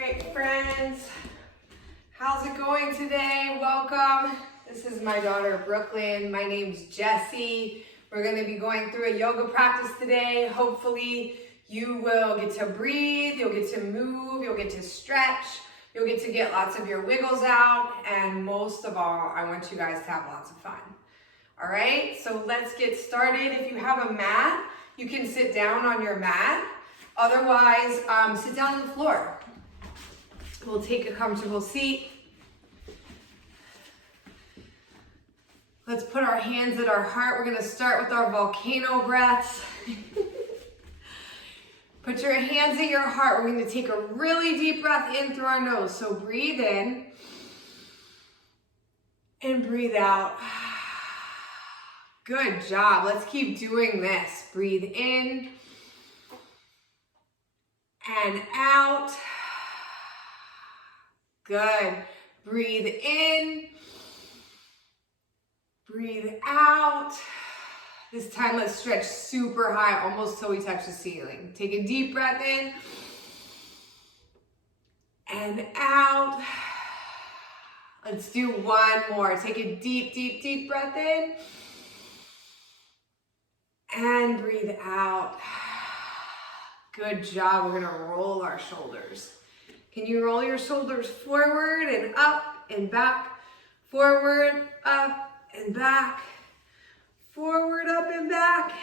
right, friends, how's it going today? Welcome. This is my daughter, Brooklyn. My name's Jessie. We're gonna be going through a yoga practice today. Hopefully you will get to breathe, you'll get to move, you'll get to stretch, you'll get to get lots of your wiggles out, and most of all, I want you guys to have lots of fun. All right, so let's get started. If you have a mat, you can sit down on your mat. Otherwise, sit down on the floor. We'll take a comfortable seat. Let's put our hands at our heart. We're gonna start with our volcano breaths. Put your hands at your heart. We're gonna take a really deep breath in through our nose. So breathe in and breathe out. Good job. Let's keep doing this. Breathe in and out. Good. Breathe in. Breathe out. This time, let's stretch super high, almost till we touch the ceiling. Take a deep breath in and out. Let's do one more. Take a deep, deep, deep breath in and breathe out. Good job. We're gonna roll our shoulders. Can you roll your shoulders forward and up and back, forward, up and back, forward, up and back,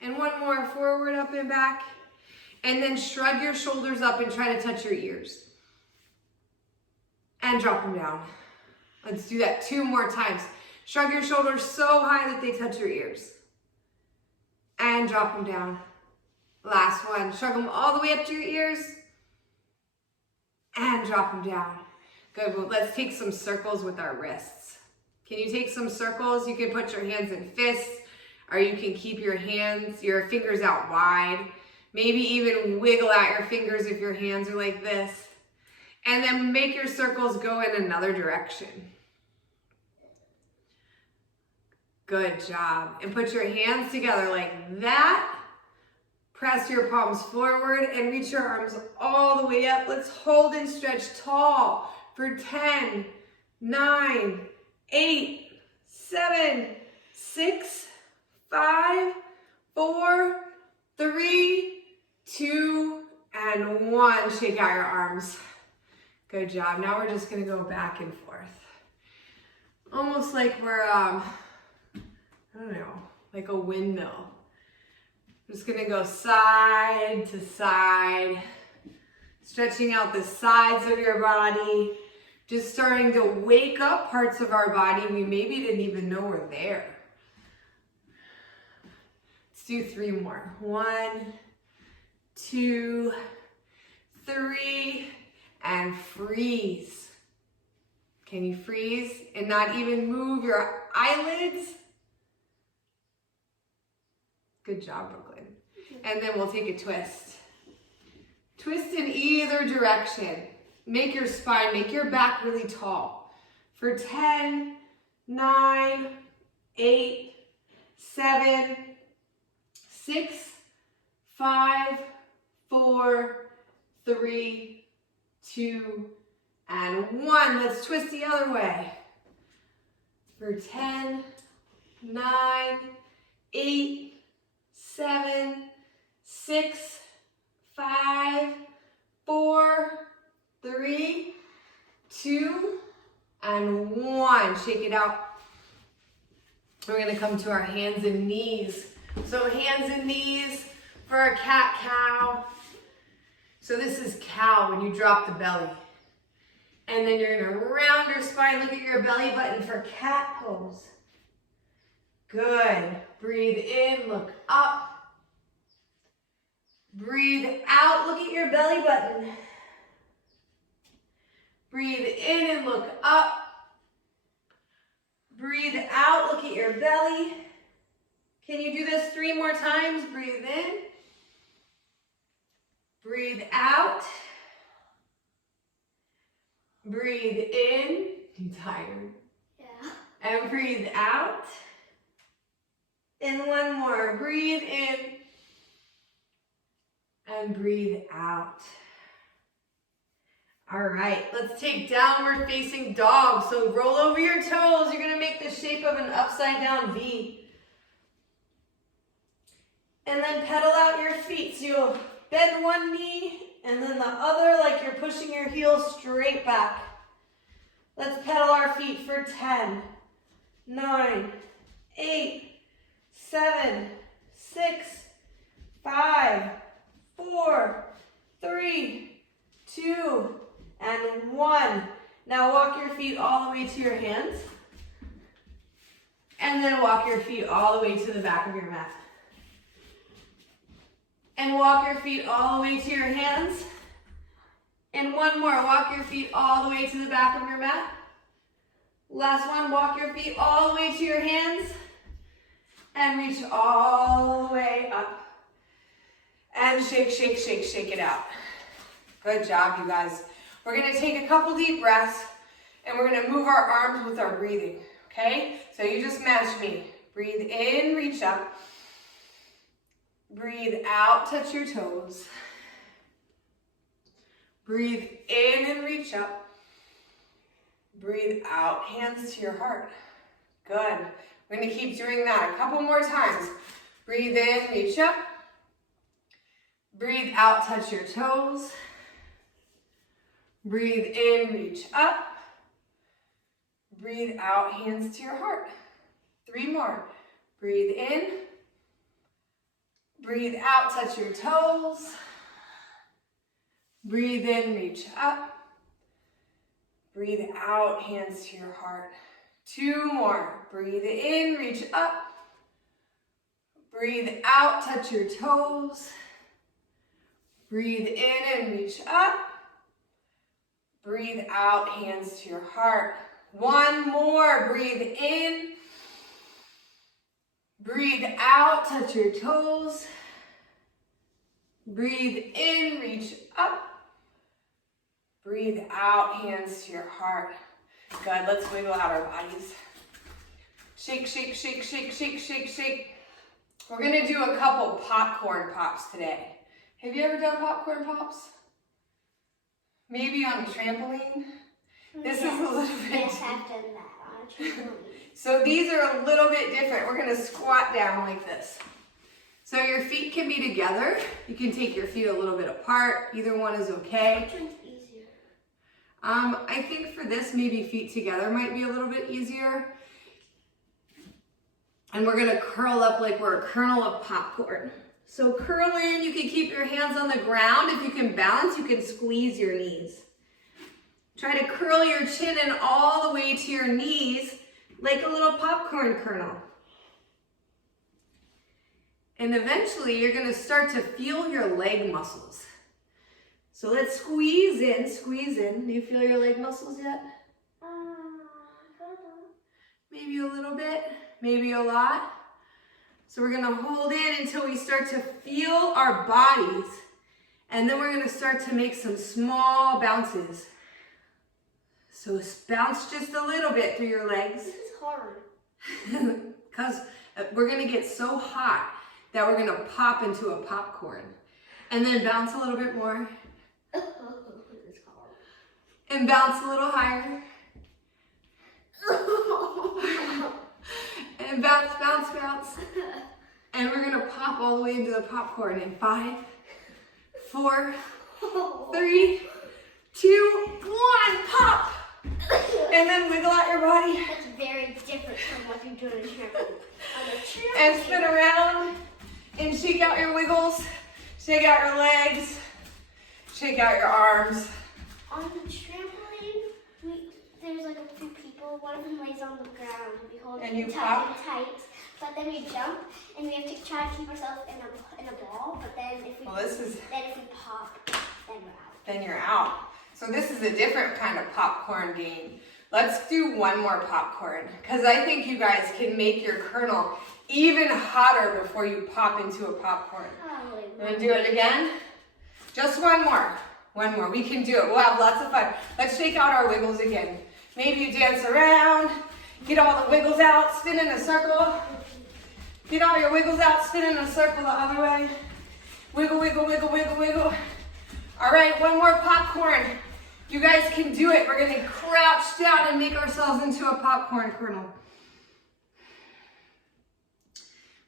and one more, forward, up and back, and then shrug your shoulders up and try to touch your ears, and drop them down. Let's do that 2 more times. Shrug your shoulders so high that they touch your ears, and drop them down. Last one, shrug them all the way up to your ears, and drop them down. Good, well, let's take some circles with our wrists. Can you take some circles? You can put your hands in fists, or you can keep your fingers out wide. Maybe even wiggle out your fingers if your hands are like this. And then make your circles go in another direction. Good job. And put your hands together like that. Press your palms forward and reach your arms all the way up. Let's hold and stretch tall for 10, 9, 8, 7, 6, 5, 4, 3, 2, and 1. Shake out your arms. Good job. Now we're just gonna go back and forth. Almost like we're, I don't know, like a windmill. Just gonna go side to side, stretching out the sides of your body, just starting to wake up parts of our body we maybe didn't even know were there. Let's do 3 more. 1, 2, 3, and freeze. Can you freeze and not even move your eyelids? Good job, Brooklyn. And then we'll take a twist. Twist in either direction. Make your spine, make your back really tall. For 10, 9, 8, 7, 6, 5, 4, 3, 2, and 1. Let's twist the other way. For 10, 9, 8, 7, 6, 5, 4, 3, 2, and 1. Shake it out. We're gonna come to our hands and knees. So hands and knees for a cat-cow. So this is cow when you drop the belly. And then you're gonna round your spine, look at your belly button for cat pose. Good. Breathe in, look up. Breathe out, look at your belly button. Breathe in and look up. Breathe out, look at your belly. Can you do this 3 more times? Breathe in. Breathe out. Breathe in. You tired? Yeah. And breathe out. And 1 more. Breathe in. And breathe out. All right, let's take downward facing dog. So roll over your toes. You're gonna make the shape of an upside down V. And then pedal out your feet. So you'll bend one knee and then the other like you're pushing your heels straight back. Let's pedal our feet for 10, 9, 8, 7, 6, 5, 4, 3, 2, and 1. Now walk your feet all the way to your hands. And then walk your feet all the way to the back of your mat. And walk your feet all the way to your hands. And one more, walk your feet all the way to the back of your mat. Last one, walk your feet all the way to your hands. And reach all the way up. And shake, shake, shake, shake it out. Good job, you guys. We're gonna take a couple deep breaths and we're gonna move our arms with our breathing, okay? So you just match me. Breathe in, reach up. Breathe out, touch your toes. Breathe in and reach up. Breathe out, hands to your heart. Good. We're gonna keep doing that a couple more times. Breathe in, reach up. Breathe out, touch your toes. Breathe in, reach up. Breathe out, hands to your heart. 3 more. Breathe in. Breathe out, touch your toes. Breathe in, reach up. Breathe out, hands to your heart. 2 more. Breathe in, reach up. Breathe out, touch your toes. Breathe in and reach up. Breathe out, hands to your heart. 1 more. Breathe in. Breathe out, touch your toes. Breathe in, reach up. Breathe out, hands to your heart. Good, let's wiggle out our bodies. Shake, shake, shake, shake, shake, shake, shake. We're gonna do a couple popcorn pops today. Have you ever done popcorn pops? Maybe on a trampoline? This is a little bit. Yes, I've done that on a trampoline. So these are a little bit different. We're gonna squat down like this. So your feet can be together. You can take your feet a little bit apart. Either one is okay. Which one's easier? I think for this, maybe feet together might be a little bit easier. And we're gonna curl up like we're a kernel of popcorn. So curl in, you can keep your hands on the ground. If you can balance, you can squeeze your knees. Try to curl your chin in all the way to your knees like a little popcorn kernel. And eventually you're gonna start to feel your leg muscles. So let's squeeze in, squeeze in. Do you feel your leg muscles yet? Maybe a little bit, maybe a lot. So we're gonna hold in until we start to feel our bodies. And then we're gonna start to make some small bounces. So bounce just a little bit through your legs. This is hard. Because we're gonna get so hot that we're gonna pop into a popcorn. And then bounce a little bit more. This is hard. And bounce a little higher. And bounce, bounce, bounce. And we're gonna pop all the way into the popcorn in 5, 4, 3, 2, 1, pop! And then wiggle out your body. That's very different from what you do on a trampoline. And spin around and shake out your wiggles. Shake out your legs. Shake out your arms. On the trampoline, there's like a few people. One of them lays on the ground and we hold And it you tight pop? and tight. But then we jump and we have to try to keep ourselves in a ball. But then if we pop, then we're out. Then you're out. So this is a different kind of popcorn game. Let's do one more popcorn because I think you guys can make your kernel even hotter before you pop into a popcorn. You want to do it again? Just one more. One more. We can do it. We'll have lots of fun. Let's shake out our wiggles again. Maybe you dance around, get all the wiggles out, spin in a circle. Get all your wiggles out, spin in a circle the other way. Wiggle, wiggle, wiggle, wiggle, wiggle. All right, one more popcorn. You guys can do it. We're gonna crouch down and make ourselves into a popcorn kernel.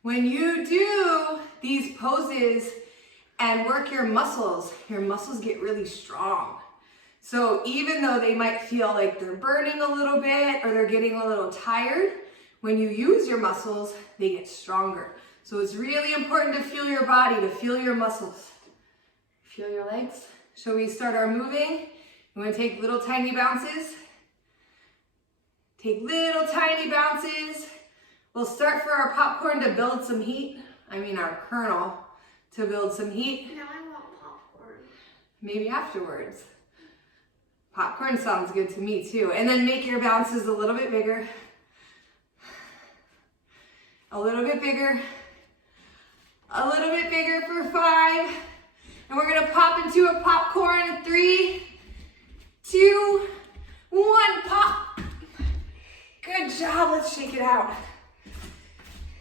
When you do these poses and work your muscles get really strong. So even though they might feel like they're burning a little bit or they're getting a little tired, when you use your muscles, they get stronger. So it's really important to feel your body, to feel your muscles. Feel your legs. Shall we start our moving? You want to take little tiny bounces? Take little tiny bounces. We'll start for our popcorn to build some heat. Our kernel to build some heat. Now I want popcorn. Maybe afterwards. Popcorn sounds good to me too. And then make your bounces a little bit bigger. A little bit bigger. A little bit bigger for 5. And we're gonna pop into a popcorn. 3, 2, 1, pop. Good job, let's shake it out.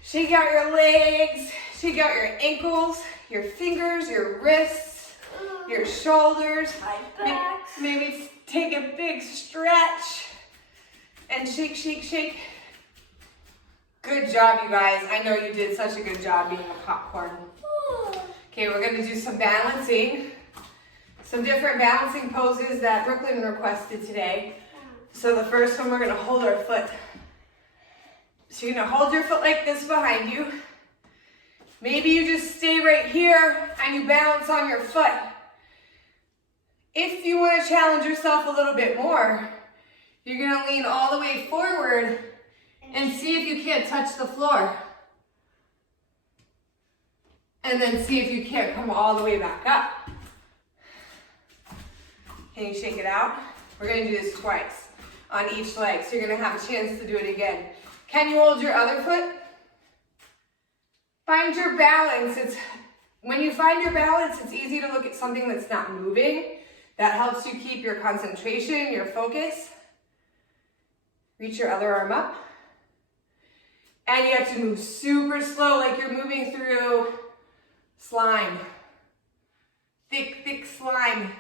Shake out your legs, shake out your ankles, your fingers, your wrists, your shoulders. Maybe take a big stretch and shake, shake, shake. Good job, you guys. I know you did such a good job being a popcorn. Okay, we're gonna do some balancing. Some different balancing poses that Brooklyn requested today. So the first one, we're gonna hold our foot. So you're gonna hold your foot like this behind you. Maybe you just stay right here and you balance on your foot. If you wanna challenge yourself a little bit more, you're gonna lean all the way forward and see if you can't touch the floor. And then see if you can't come all the way back up. Can you shake it out? We're gonna do this twice on each leg, so you're gonna have a chance to do it again. Can you hold your other foot? Find your balance. When you find your balance, it's easy to look at something that's not moving. That helps you keep your concentration, your focus. Reach your other arm up. And you have to move super slow, like you're moving through slime. Thick, thick slime.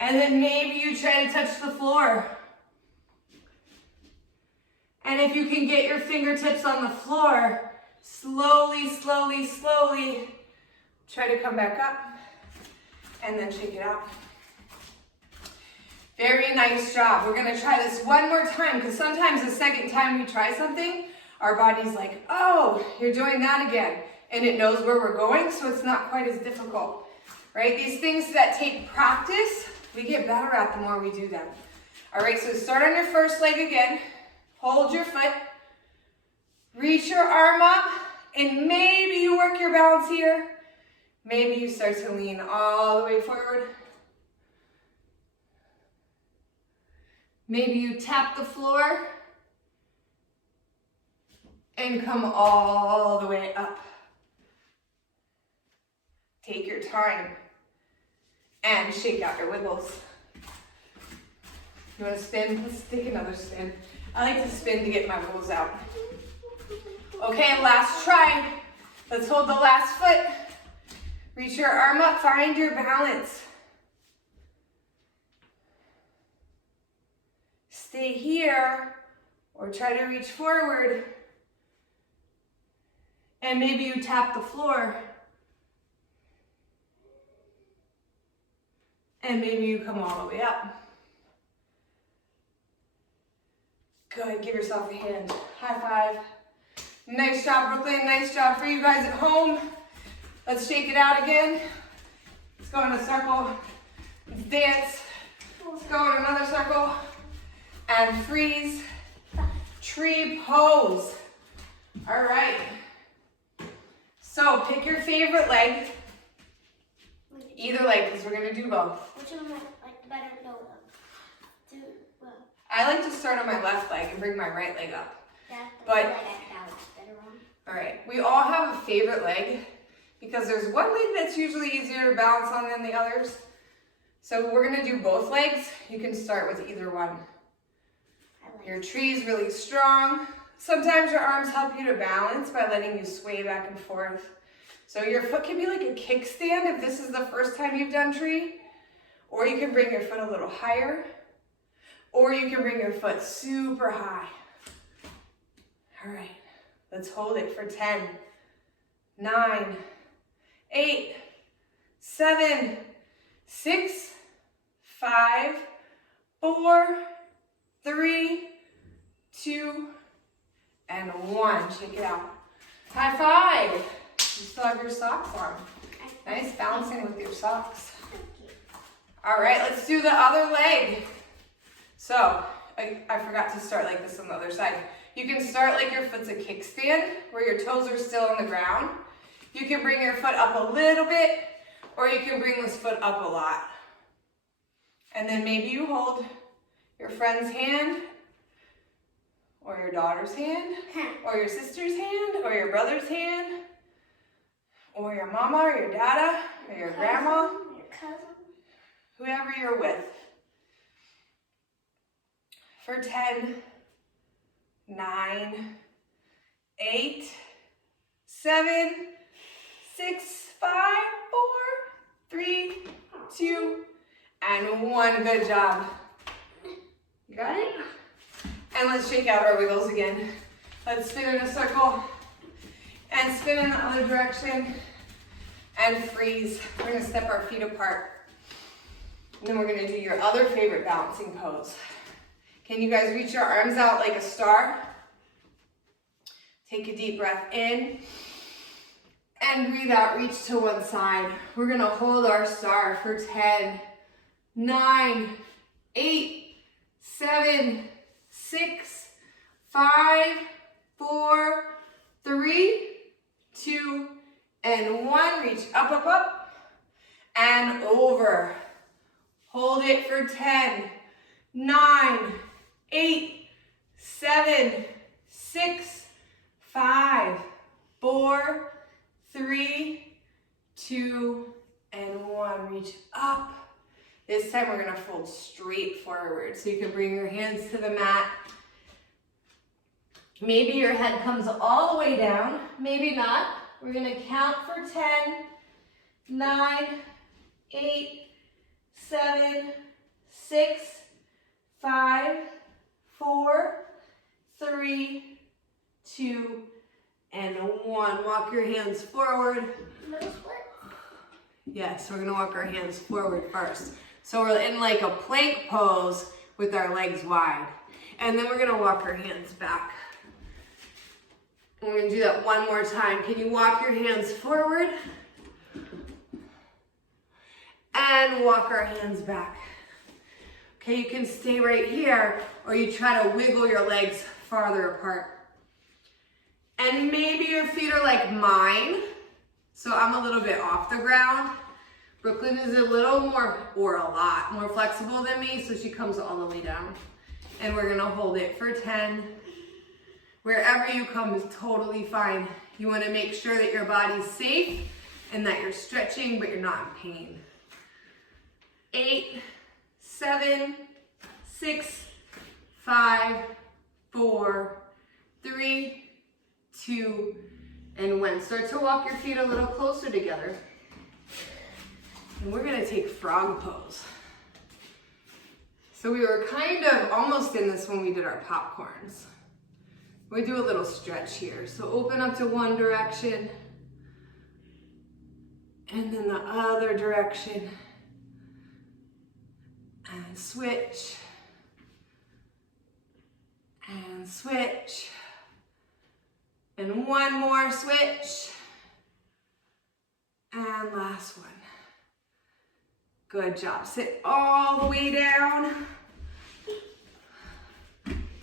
And then maybe you try to touch the floor. And if you can get your fingertips on the floor, slowly, slowly, slowly, try to come back up and then shake it out. Very nice job. We're gonna try this one more time because sometimes the second time we try something, our body's like, oh, you're doing that again. And it knows where we're going, so it's not quite as difficult, right? These things that take practice, we get better at the more we do them. All right, so start on your first leg again. Hold your foot. Reach your arm up, and maybe you work your balance here. Maybe you start to lean all the way forward. Maybe you tap the floor and come all the way up. Take your time and shake out your wiggles. You want to spin? Let's take another spin. I like to spin to get my wiggles out. Okay, last try. Let's hold the last foot. Reach your arm up, find your balance. Stay here or try to reach forward. And maybe you tap the floor. And maybe you come all the way up. Good, give yourself a hand. High five. Nice job, Brooklyn. Nice job for you guys at home. Let's shake it out again. Let's go in a circle. Let's dance. Let's go in another circle. And freeze. Tree pose. All right. So pick your favorite leg. Either leg, because we're going to do both. Which one like better to go with? I like to start on my left leg and bring my right leg up. That's the But leg I balance better on. all right, we all have a favorite leg because there's one leg that's usually easier to balance on than the others. So we're gonna do both legs. You can start with either one. Your tree is really strong. Sometimes your arms help you to balance by letting you sway back and forth. So your foot can be like a kickstand if this is the first time you've done tree, Or you can bring your foot a little higher, or you can bring your foot super high. All right, let's hold it for 10, 9, 8, 7, 6, 5, 4, 3, 2, and 1. Shake it out. High five. You still have your socks on. Nice balancing with your socks. All right, let's do the other leg. So, I forgot to start like this on the other side. You can start like your foot's a kickstand, where your toes are still on the ground. You can bring your foot up a little bit, or you can bring this foot up a lot. And then maybe you hold your friend's hand, or your daughter's hand, or your sister's hand, or your brother's hand, or your mama, or your dada, or your grandma, your cousin, whoever you're with. For 10, 9, 8, 7, 6, 5, 4, 3, 2, and 1. Good job. You got it? And let's shake out our wiggles again. Let's spin in a circle and spin in the other direction and freeze. We're gonna step our feet apart. And then we're gonna do your other favorite balancing pose. Can you guys reach your arms out like a star? Take a deep breath in and breathe out, reach to one side. We're gonna hold our star for 10, 9, 8, 7, 6, 5, 4, 3, 2, and 1. Reach up, up, up, and over. Hold it for 10, 9, 8, 7, 6, 5, 4, 3, 2, and 1. Reach up. This time we're gonna fold straight forward. So you can bring your hands to the mat. Maybe your head comes all the way down, maybe not. We're gonna count for 10, 9, 8, 7, 6, 5, 4, 3, 2, and 1. Walk your hands forward. Yes, we're gonna walk our hands forward first. So we're in like a plank pose with our legs wide. And then we're gonna walk our hands back. And we're gonna do that one more time. Can you walk your hands forward? And walk our hands back. Okay, you can stay right here, or you try to wiggle your legs farther apart. And maybe your feet are like mine. So I'm a little bit off the ground. Brooklyn is a little more, or a lot more flexible than me, so she comes all the way down. And we're gonna hold it for 10. Wherever you come is totally fine. You wanna make sure that your body's safe and that you're stretching, but you're not in pain. 8, 7, 6, 5, 4, 3, 2, and 1. Start to walk your feet a little closer together. And we're gonna take frog pose. So we were kind of almost in this when we did our popcorns. We do a little stretch here. So open up to one direction, and then the other direction. And switch. And switch. And one more switch. And last one. Good job. Sit all the way down.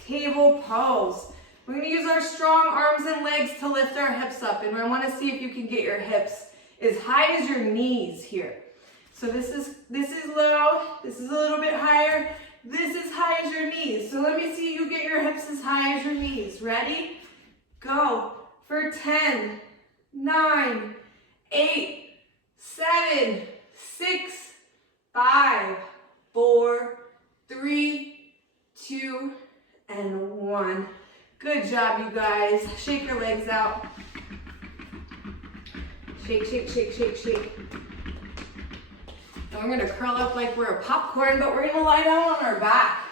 Table pose. We're gonna use our strong arms and legs to lift our hips up. And I wanna see if you can get your hips as high as your knees here. So this is low, this is a little bit higher, this is high as your knees. So let me see you get your hips as high as your knees. Ready? Go for 10, 9, 8, 7, 6, 5, 4, 3, 2, and 1. Good job, you guys. Shake your legs out. Shake, shake, shake, shake, shake. And we're gonna curl up like we're a popcorn, but we're gonna lie down on our back.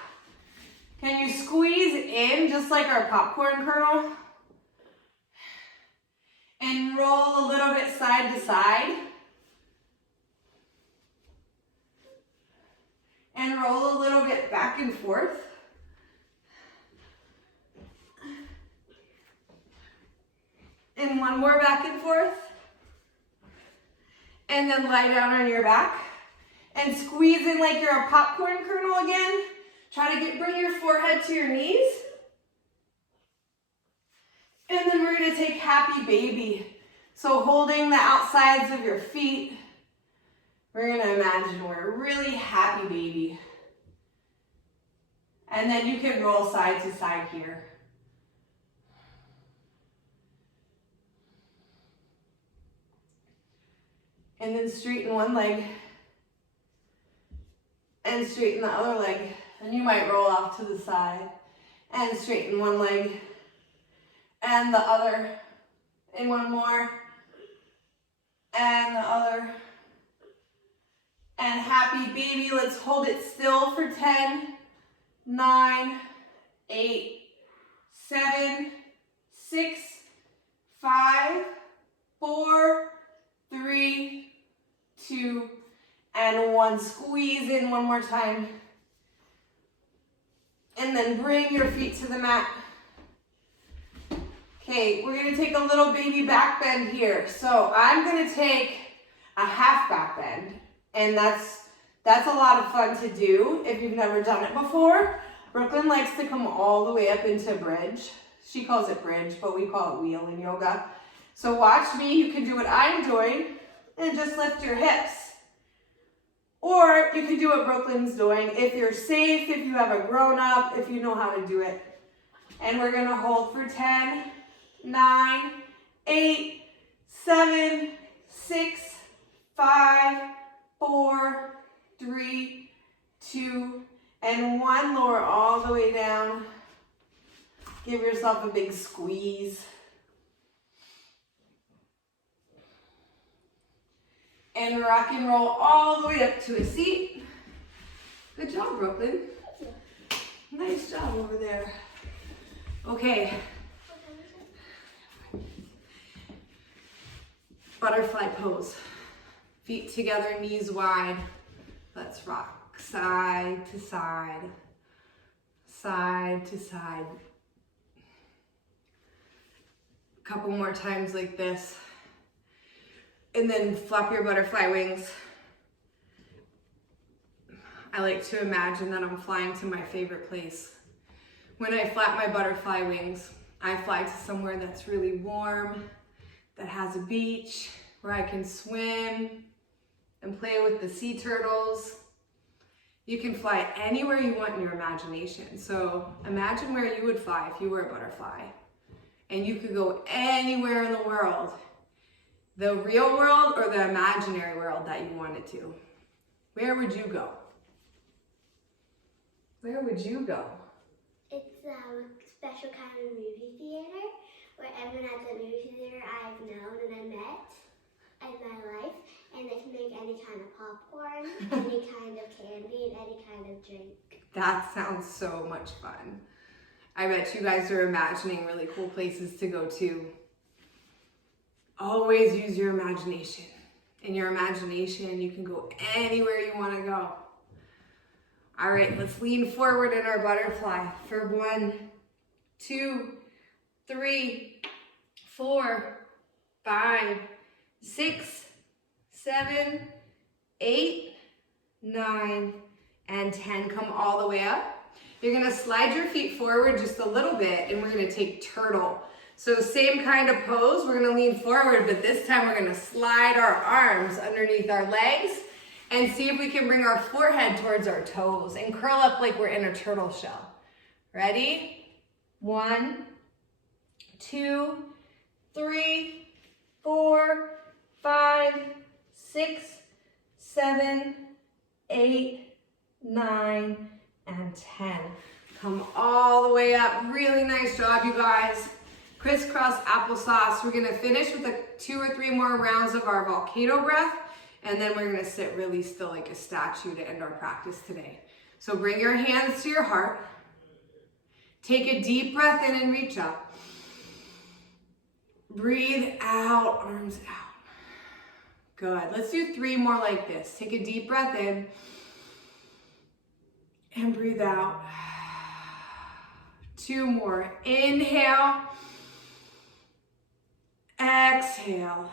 Can you squeeze in just like our popcorn curl? And roll a little bit side to side. And roll a little bit back and forth. And one more back and forth. And then lie down on your back. And squeeze in like you're a popcorn kernel again. Try to bring your forehead to your knees. And then we're gonna take happy baby. So holding the outsides of your feet, we're gonna imagine we're a really happy baby. And then you can roll side to side here. And then straighten one leg. And straighten the other leg. And you might roll off to the side. And straighten one leg. And the other. And one more. And the other. And happy baby. Let's hold it still for 10, 9, 8, 7, 6, 5, 4, 3, 2, and 1. Squeeze in one more time. And then bring your feet to the mat. Okay, we're gonna take a little baby back bend here. So I'm gonna take a half back bend, and that's a lot of fun to do if you've never done it before. Brooklyn likes to come all the way up into bridge. She calls it bridge, but we call it wheel in yoga. So watch me, you can do what I'm doing and just lift your hips. Or you can do what Brooklyn's doing if you're safe, if you have a grown up, if you know how to do it. And we're gonna hold for 10, 9, 8, 7, 6, 5, 4, 3, 2, and 1. Lower all the way down. Give yourself a big squeeze. And rock and roll all the way up to a seat. Good job, Brooklyn. Nice job over there. Okay. Butterfly pose. Feet together, knees wide. Let's rock side to side. Side to side. A couple more times like this. And then flap your butterfly wings. I like to imagine that I'm flying to my favorite place. When I flap my butterfly wings, I fly to somewhere that's really warm, that has a beach, where I can swim and play with the sea turtles. You can fly anywhere you want in your imagination. So imagine where you would fly if you were a butterfly. And you could go anywhere in the world. The real world or the imaginary world that you wanted to. Where would you go? Where would you go? It's a special kind of movie theater where everyone at the movie theater I've known and I met in my life, and they can make any kind of popcorn, any kind of candy, and any kind of drink. That sounds so much fun. I bet you guys are imagining really cool places to go to. Always use your imagination. In your imagination, you can go anywhere you want to go. All right, let's lean forward in our butterfly for 1, 2, 3, 4, 5, 6, 7, 8, 9, and 10. Come all the way up. You're gonna slide your feet forward just a little bit, and we're gonna take turtle. So same kind of pose, we're gonna lean forward, but this time we're gonna slide our arms underneath our legs and see if we can bring our forehead towards our toes and curl up like we're in a turtle shell. Ready? 1, 2, 3, 4, 5, 6, 7, 8, 9, and 10. Come all the way up. Really nice job, you guys. Crisscross applesauce. We're gonna finish with 2 or 3 more rounds of our volcano breath, And then we're gonna sit really still like a statue to end our practice today. So bring your hands to your heart. Take a deep breath in and reach up. Breathe out, arms out. Good. Let's do 3 more like this. Take a deep breath in and breathe out. 2 more. Inhale. Exhale.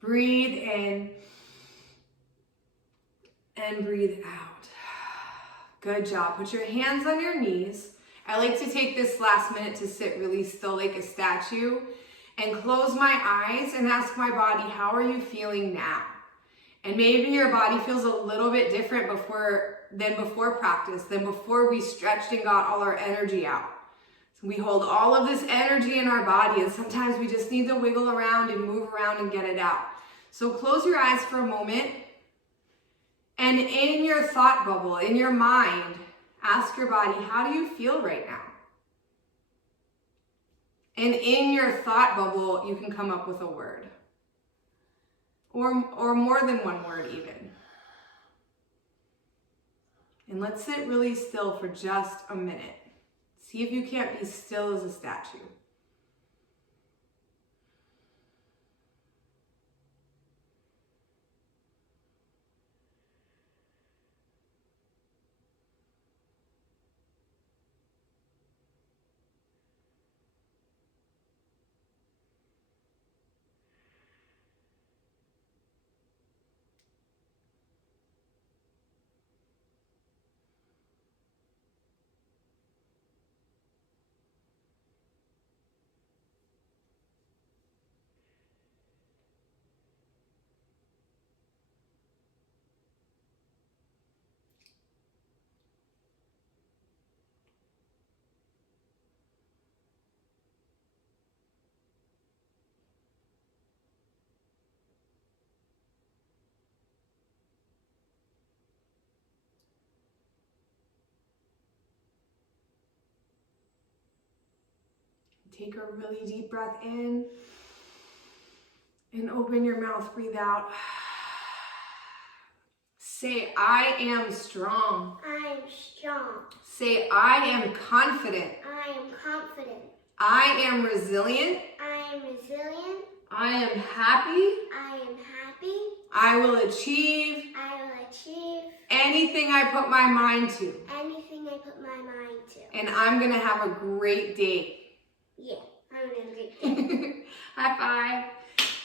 Breathe in and breathe out. Good job. Put your hands on your knees. I like to take this last minute to sit really still like a statue and close my eyes and ask my body, how are you feeling now? And maybe your body feels a little bit different than before practice, than before we stretched and got all our energy out. So we hold all of this energy in our body, and sometimes we just need to wiggle around and move around and get it out. So close your eyes for a moment, and in your thought bubble, in your mind, ask your body, how do you feel right now? And in your thought bubble, you can come up with a word. Or more than one word even. And let's sit really still for just a minute. See if you can't be still as a statue. Take a really deep breath in and open your mouth, breathe out. Say, I am strong. I am strong. Say, I am confident. I am confident. I am resilient. I am resilient. I am happy. I am happy. I will achieve I will achieve anything I put my mind to. anything I put my mind to. And I'm going to have a great day. Yeah, I'm gonna agree. High five.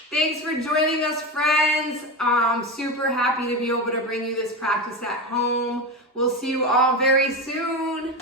Thanks for joining us, friends. I'm super happy to be able to bring you this practice at home. We'll see you all very soon.